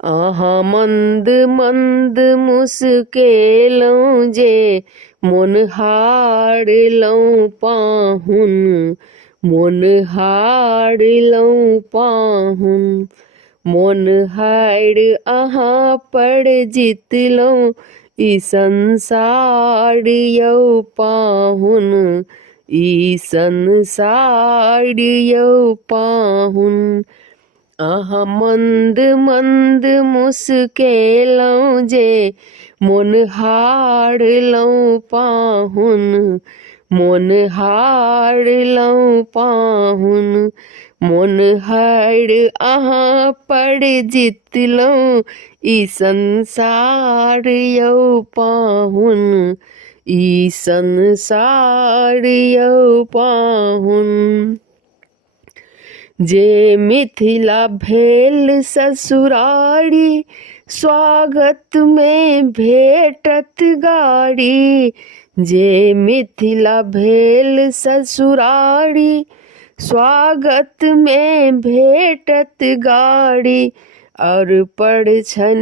अहाँ मंद मंद मुस्केलौं जे मोन हारलौं पाहुन, मोन हारलौं पाहुन। मोन हार अहाँ पर जितलौं ई संसार यौ पाहुन, ई संसार यौ पाहुन। अहाँ मंद मंद मुस्केलौं जे मोन हारलौं पाहुन, मोन हारलौं पाहुन। मोन हार अहाँ पर जितलौं ई संसार यौ पाहुन, ई संसार यौ पाहुन। जे मिथिला भेल ससुरारी, स्वागत में भेटत गाड़ी। जे मिथिला भेल ससुरारी, स्वागत में भेटत गाड़ी। और परिछन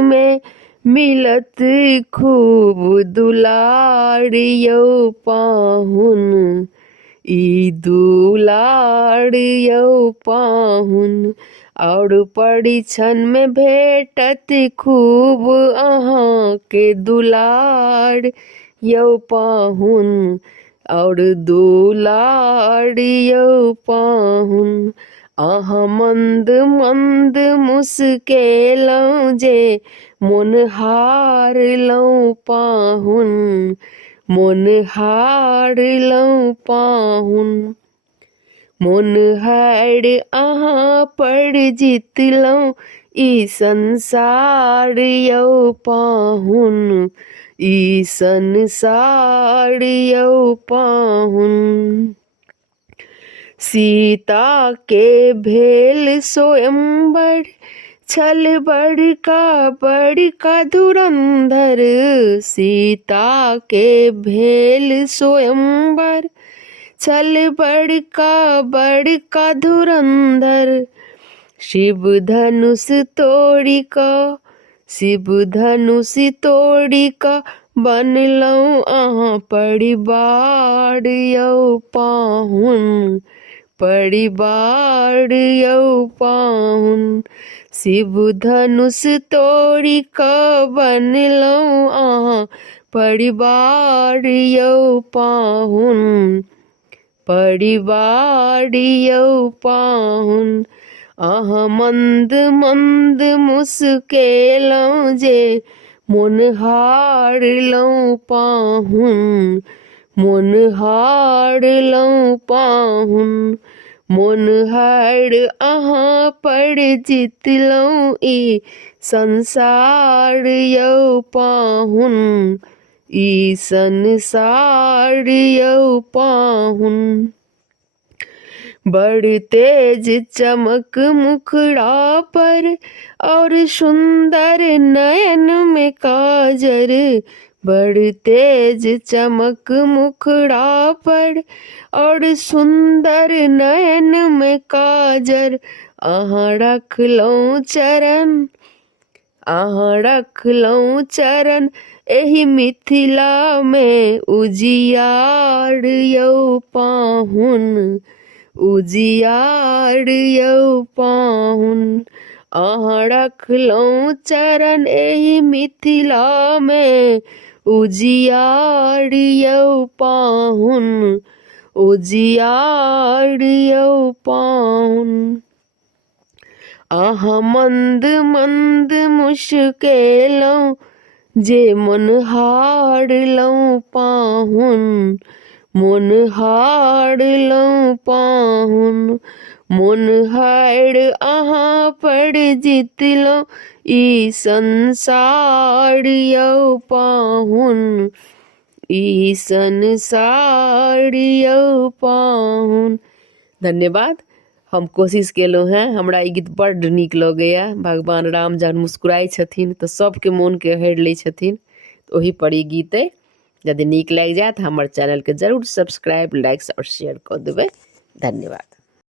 में मिलत खूब दुलार यौ पाहुन, ई दुलार यौ पाहुन। और परिछन में भेटत खूब अहाँ के दुलार यौ पाहुन, और दुलार यौ पाहुन। अहाँ मंद मंद मुस्केलौं जे मोन हारलौं पाहुन, मोन हारलौं पाहुन। मोन हार अहाँ पर जितलौं ई संसार यौ पाहुन, ई संसार यौ पाहुन। सीता के भेल स्वयंवर, छल बड़का बड़का धुरंधर। सीता के भेल स्वयंवर, छल बड़का बड़का धुरंधर। शिव धनुष तोड़ी का बनलौं अहाँ परिवार यौ पाहुन, परिवार यौ पाहुन। शिव धनुष तोड़ी का बनलौं अहाँ परिवार यौ पाहुन, परिवार यौ पाहुन। अहाँ मंद मंद मुस्केलौं जे मोन हारलौं पाहुन, मोन हारलौं पाहुन। मोन हार अहाँ पर जितलौं ई संसार यौ पाहुन, ई संसार यौ पाहुन। बड़ तेज चमक मुखड़ा पर, और सुंदर नयन में काजर। बड़ तेज चमक मुखड़ा पर, और सुंदर नयन में काजर। अहाँ रखलौं चरण एहि मिथिला में उजियार यौ पाहुन, उजियार यौ पाहुन। अहाँ रखलौं चरण एहि मिथिला में उजियार यौ पाहुन, उजियार यौ पाहुन। अहाँ मंद मंद मुस्केलौं जे मोन हारलौं पाहुन, मोन हारलौं पाहुन। मोन हार अहाँ पर जितलौं ई संसार यौ पाहुन, ई संसार यौ पाहुन। धन्यवाद। हम कोशिश केलहुँ हैं, हमरा ई गीत बड्ड नीक लगैया। भगवान राम जहन मुस्कुराइ छथिन तऽ सबके मोनके हरि लै छथिन, ओही पर ई गीत अइ। यदि नीक लागि जाय तऽ हमर चैनलके जरूर सब्सक्राइब, लाइक और शेयर कऽ देबै। धन्यवाद।